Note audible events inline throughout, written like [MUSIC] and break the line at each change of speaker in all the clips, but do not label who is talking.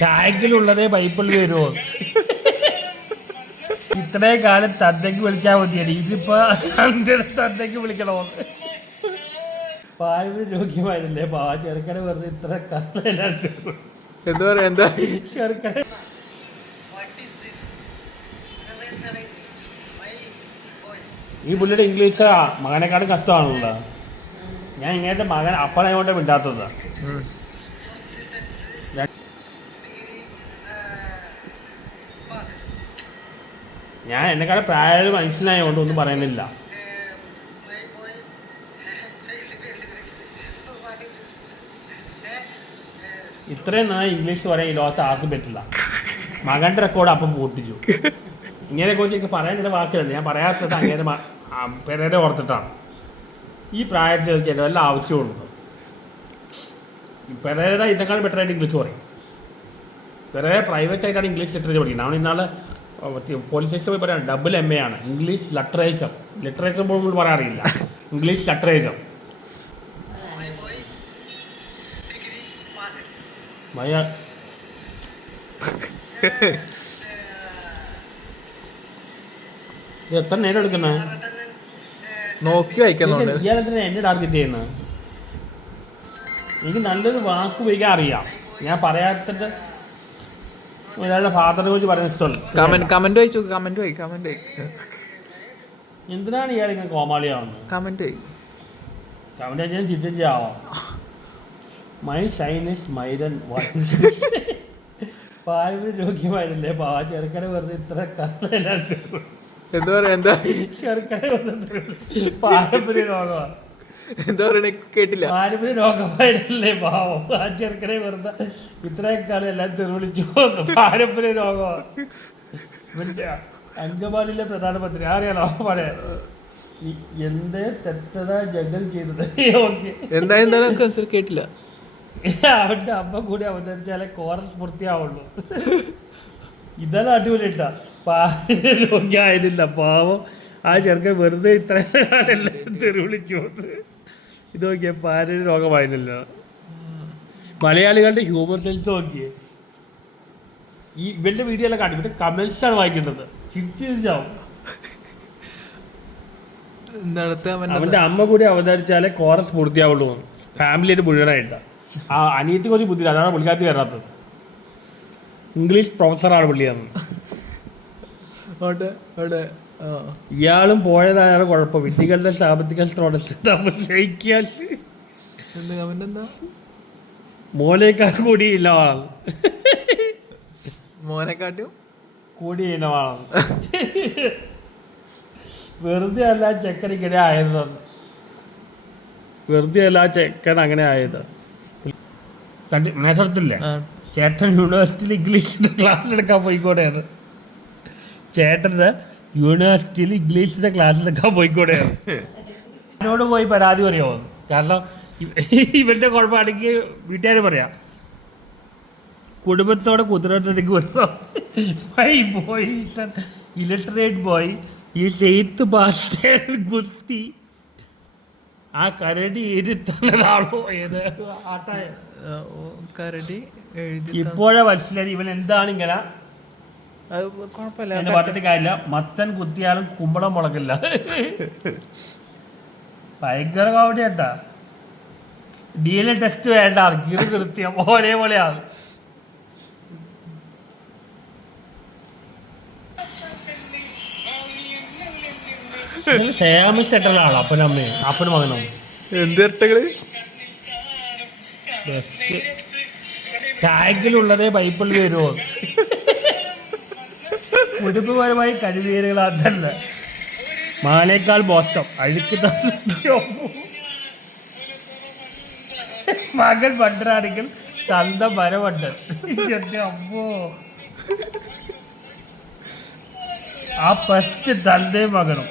ടാങ്കിലുള്ളതേ പൈപ്പിൽ വരുമോ ഇത്രയും കാലം തന്തയ്ക്ക് വിളിച്ചാൽ മതിയാണ് ഇതിപ്പോ തന്തയ്ക്ക് വിളിക്കണോ? പാലിന് രോഗ്യമായിരുന്നല്ലേ പാ ചെറുക്കനെ വെറുതെ ഇത്ര കാലം
എന്താ പറയാ? എന്താ?
ചെറുക്കനെ? ഈ പുള്ളിയുടെ ഇംഗ്ലീഷ് മകനെക്കാളും കഷ്ടമാണല്ലോ. ഞാൻ ഇങ്ങനത്തെ മകൻ അപ്പനായോണ്ട് മിണ്ടാത്തത്. ഞാൻ എന്നെക്കാളും പ്രായം മനസ്സിലായതുകൊണ്ട് ഒന്നും പറയുന്നില്ല. ഇത്രയും നന്നായി ഇംഗ്ലീഷ് പറയാൻ ഈ ലോകത്ത് ആർക്കും പറ്റില്ല. മകന്റെ റെക്കോർഡ് അപ്പം പൂട്ടിച്ചു. ഇങ്ങനെ കുറിച്ച് എനിക്ക് പറയാൻ ചില വാക്കുകളുണ്ട് ഞാൻ പറയാത്തത് അങ്ങനെ പേരെ ഓർത്തിട്ടാണ്. ഈ പ്രായത്തിൽ ചില വല്ല ആവശ്യമുണ്ട്? പെരേര ഇതിനേക്കാൾ ബെറ്റർ ആയിട്ട് ഇംഗ്ലീഷ് പറയും. പെരേര പ്രൈവറ്റ് ആയിട്ടാണ് ഇംഗ്ലീഷ് ലിറ്ററേച്ചർ പഠിക്കുന്നത്. അവൻ ഇന്നാൾ പോലീസ് സ്റ്റേഷനിൽ പോയി പറയാം. ഡബിൾ എം എ ആണ്. ഇംഗ്ലീഷ് ലിറ്ററേച്ചർ ലിറ്ററേച്ചർ പോലും പറയാറില്ല ഇംഗ്ലീഷ് ലിറ്ററേച്ചർ. ഭയ ഇത് എത്ര നേരം
uh,
നോക്കി വായിക്കുന്നുണ്ട്
ഇയാളെന്തിനാ എന്നെ ടാർഗറ്റ് ചെയ്യുന്നത് എനിക്ക് നല്ലൊരു വാക്ക് ഉപയോഗിക്കാൻ അറിയാം. ഞാൻ പറയാത്തിട്ട് ഒരാളുടെ ഫാദറിനെ കുറിച്ച് പറയുന്ന ഇഷ്ടമല്ല
കമന്റ് കമന്റ് വായിച്ചു കമന്റ് വായി കമന്റ്
എന്തിനാണ് ഇയാൾ ഇങ്ങനെ കോമാളിയാവുന്നത്?
കമന്റ് വായി
കമന്റ് ചെയ്യാൻ ആവാം. മൈ ഷൈനിസ് മൈരൻ പാരമ്പര്യ രോഗ്യമായിരുന്നില്ലേ പാ ചെറുക്കനെ വെറുതെ ഇത്ര കാലം
എന്താ പറയാ എന്താ?
ചെറുക്കനെ വെറുതെ പാരമ്പര്യ രോഗമാണ്
എന്താ പറയണേ? കേട്ടില്ല.
പാരമ്പര്യ രോഗമായിട്ടല്ലേ പാവം. ആ ചെറുക്കനെ വെറുതെ ഇത്രയും കാലം എല്ലാം തെറിവിളിച്ചു പാരമ്പര്യ രോഗമാണ്. അങ്കമാലിയിലെ പ്രധാനമന്ത്രി അറിയാലോ പറയാ എന്ത് തെറ്റത ജഗൽ ചെയ്തത്? ഓക്കെ.
എന്താ എന്താണ്? കേട്ടില്ല.
അവന്റെ അമ്മ കൂടി അവതരിച്ചാലേ കോറസ് പൂർത്തിയാവുള്ളൂ. ഇതാണ് അടിപൊളിട്ടാ പാരമ്പര്യ രോഗിയായിരുന്നില്ല പാവം. ആ ചെറുക്കൻ വെറുതെ ഇത്രയും കാലം തെരുവിളിച്ചു വന്നു ഇത് നോക്കിയ പാരമ്പര്യ രോഗമായിരുന്നല്ലോ മലയാളികളുടെ ഹ്യൂമർ സെൻസ് നോക്കിയേ. ഈ ഇവന്റെ വീഡിയോ എല്ലാം കാട്ടി ഇവന്റെ കമന്റ്സ് ആണ് വായിക്കേണ്ടത് ചിരിച്ചു ചിരിച്ചാവും അവന്റെ അമ്മ കൂടി അവതരിച്ചാലേ കോറസ് പൂർത്തിയാവുള്ളൂ ഫാമിലിയായിട്ട് മുഴുവനായിട്ട്. ആ അനിയത്തി കുറച്ച് ബുദ്ധി അതാണ് പുള്ളിക്കാത്തി വരാത്തത്. ഇംഗ്ലീഷ് പ്രൊഫസറാണ് പുള്ളിയാണ്
അവിടെ അവിടെ.
ഇയാളും പോയതാണ് കുഴപ്പം. വിദ്യകളുടെ സാമ്പത്തിക സ്രോതസ്
എന്താ
മോനേക്കാൾ കൂടി ഇല്ലവാണ്
മോനെക്കാട്ടും?
കൂടി ഇനമാണ് വെറുതെ അല്ല ചെക്കൻ ഇങ്ങനെ ആയത്. വെറുതെ അല്ല ചെക്കൻ അങ്ങനെ ആയത്. കണ്ടി നേട്ടത്തില്ലേ ചേട്ടൻ യൂണിവേഴ്സിറ്റിയിൽ ഇംഗ്ലീഷിന്റെ ക്ലാസ് എടുക്കാൻ പോയിക്കോടെയാണ് ചേട്ടന് യൂണിവേഴ്സിറ്റിയിൽ ഇംഗ്ലീഷിന്റെ ക്ലാസ്സിലൊക്കെ പോയിക്കൂടെ? എന്നോട് പോയി പരാതി പറയാമോ? കാരണം ഇവരുടെ [LAUGHS] ഇവന്റെ കുഴപ്പമാണെങ്കിൽ വീട്ടുകാർ പറയാം കുടുംബത്തോടെ കുതിരട്ടിടയ്ക്ക് വരുമ്പോൾ മൈ ബോയ് ഇലക്ട്രേറ്റ് ബോയ് ഈ സെയ്ത്ത് ബാസ്റ്റേ കുത്തി ആ കരടി എഴുതി തന്നതാണോ ഏത്? ആട്ടായ?
കരടി തന്നു.
മനസ്സിലായി ഇവൻ എന്താണ് ഇങ്ങനെ
അത് കുഴപ്പമില്ല
എന്നെ പറഞ്ഞിട്ട് കാര്യമില്ല. മത്തൻ കുത്തിയാലും കുമ്പളം മുളകില്ല ഭയങ്കര കോമഡി കേട്ടാ ഡി എൻ എ ടെസ്റ്റ് വേണ്ട. ഗിറി കൃത്യം. ഒരേപോലെയാണ് സേമ ഷട്ടലാണോ അപ്പനും അമ്മയും. അപ്പനും മകനും.
എന്ത്
ബെസ്റ്റ് ടാങ്കിലുള്ളതേ പൈപ്പിൽ വരുമോ കുടുംബപരമായി കഴിവീരുകൾ അതല്ല. മാനേക്കാൾ മോശം. അഴുക്ക് മകൻ പണ്ടാണെങ്കിൽ തന്ത മരമണ്ടൻ അമ്മോ? ആ ഫസ്റ്റ് തന്തയും മകനും.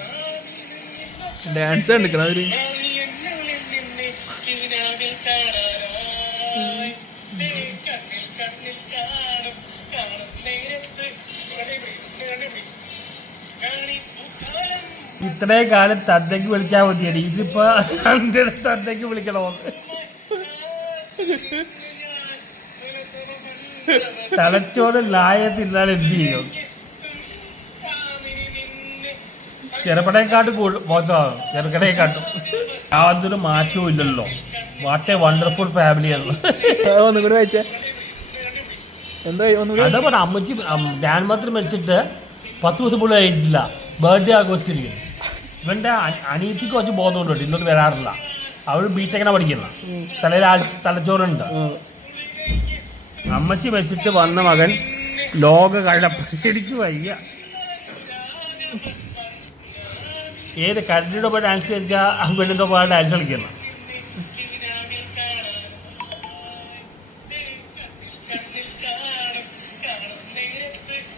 ഡാൻസ് കണ്ടിക്കണം അവർ?
ഇത്രയും കാലം തന്തയ്ക്ക് വിളിച്ചാൽ മതിയാണ് ഇതിപ്പോ തന്തയ്ക്ക് വിളിക്കണോ? തലച്ചോറ് ലായത്തില്ലാതെ എന്ത് ചെയ്യും? ചെറുപ്പടേക്കാട്ട് കൂടു മോശമാണ് ചെറുക്കടേക്കാട്ടും യാതൊരു മാറ്റവും ഇല്ലല്ലോ. വാട്ട് എ വണ്ടർഫുൾ ഫാമിലി ആണ്.
ആ, ഒന്നും കൂടി വായിച്ചേ. എന്താ
അതേ പറഞ്ഞ അമ്മച്ചി ഗ്രാൻഡ് മാത്രം മരിച്ചിട്ട് പത്ത് ദിവസം പോലും ആയിട്ടില്ല ബർത്ത്ഡേ ആഘോഷിച്ചിരിക്കുന്നു. ഇവന്റെ അ- അനിയത്തിക്ക് കുറച്ച് ബോധമുണ്ട് ഇന്നോട്ട് വരാറില്ല. അവൾ ബീറ്റെങ്ങനെ പഠിക്കുന്ന. തലയിൽ ആൾ- തലച്ചോറുണ്ട്.
ആ,
അമ്മച്ചി വെച്ചിട്ട് വന്ന മകൻ ലോക കഴപ്പിക്ക് വയ്യ. ഏത് കരടിയുടെ പോയി ഡാൻസ് കളിച്ചാൽ അമ്പലിന്റെ പോയി ഡാൻസ് കളിക്കണം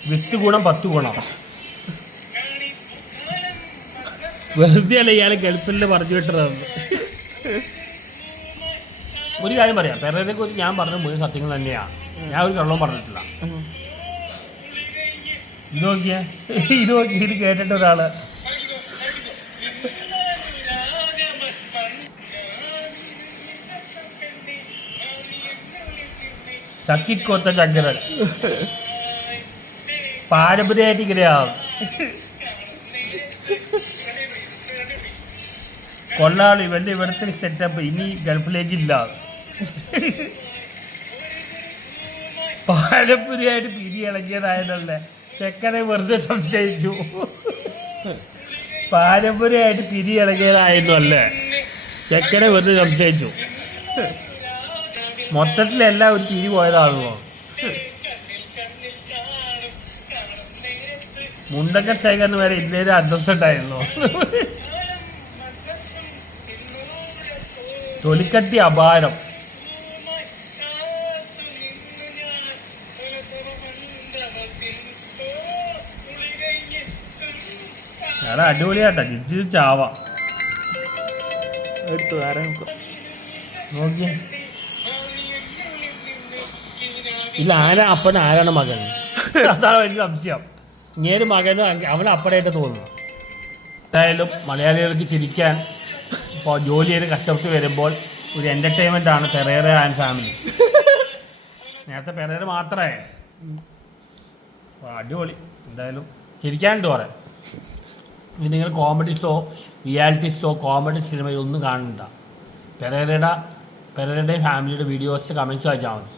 വിത്ത് ഗുണം പത്ത് ഗുണം. വെറുതെ അല്ല ഇയാൾ ഗൾഫിൽ പറഞ്ഞു വിട്ടതെന്ന്? ഒരു കാര്യം പറയാം. പെരേനെ കുറിച്ച് ഞാൻ പറഞ്ഞ മുഴുവൻ സത്യങ്ങൾ തന്നെയാണ് ഞാൻ ഒരു കള്ളവും പറഞ്ഞിട്ടില്ല. ഇത് നോക്കിയേ. ഇത് നോക്കി ഇത് കേട്ടിട്ട് ഒരാൾ. ചക്കിക്കൊത്ത ചക്കരൻ പാരമ്പര്യമായിട്ട് ഇങ്ങനെയാവും കൊള്ളാളി ഇവന്റെ ഇവിടുത്തെ സെറ്റപ്പ് ഇനി ഗൾഫിലേക്ക് ഇല്ല. പാലപ്പുരിയായിട്ട് പിരി ഇളകിയതായതല്ലേ? ചെക്കനെ വെറുതെ സംശയിച്ചു. പാരമ്പര്യമായിട്ട് പിരി ഇളകിയതായിരുന്നു അല്ലേ ചെക്കനെ വെറുതെ സംശയിച്ചു. മൊത്തത്തിലെല്ലാം ഒരു പിരി പോയതാണല്ലോ. മുണ്ടക്കൻ ശേഖരന് വരെ ഇന്നേരം അന്തസ് തൊലിക്കട്ടി അപാരം. ഞാൻ അടിപൊളിയാട്ടാ ജിജി ചാവ.
എടുത്തു ആരാ നമുക്ക്
നോക്കിയേ. ഇല്ല ആരാ അപ്പൻ ആരാണ് മകൻ? അതാണ് എനിക്ക് സംശയം. ഇങ്ങേര് മകന് അവൻ അപ്പനായിട്ട് തോന്നുന്നു. എന്തായാലും മലയാളികൾക്ക് ചിരിക്കാൻ ഇപ്പോൾ ജോലി ചെയ്ത് കഷ്ടപ്പെട്ട് വരുമ്പോൾ ഒരു എന്റർടൈൻമെന്റ് ആണ് പെരേറ ആൻഡ് ഫാമിലി. നേരത്തെ പെരേറ മാത്രമേ അടിപൊളി. എന്തായാലും ചിരിക്കാനുണ്ട് പറയാം ഇനി നിങ്ങൾ comedy show reality show comedy സിനിമയൊന്നും കാണണ്ട. പെരേരയുടെ പെരേരയുടെയും ഫാമിലിയുടെ വീഡിയോസ് കമൻസ് വായിച്ചാൽ മതി.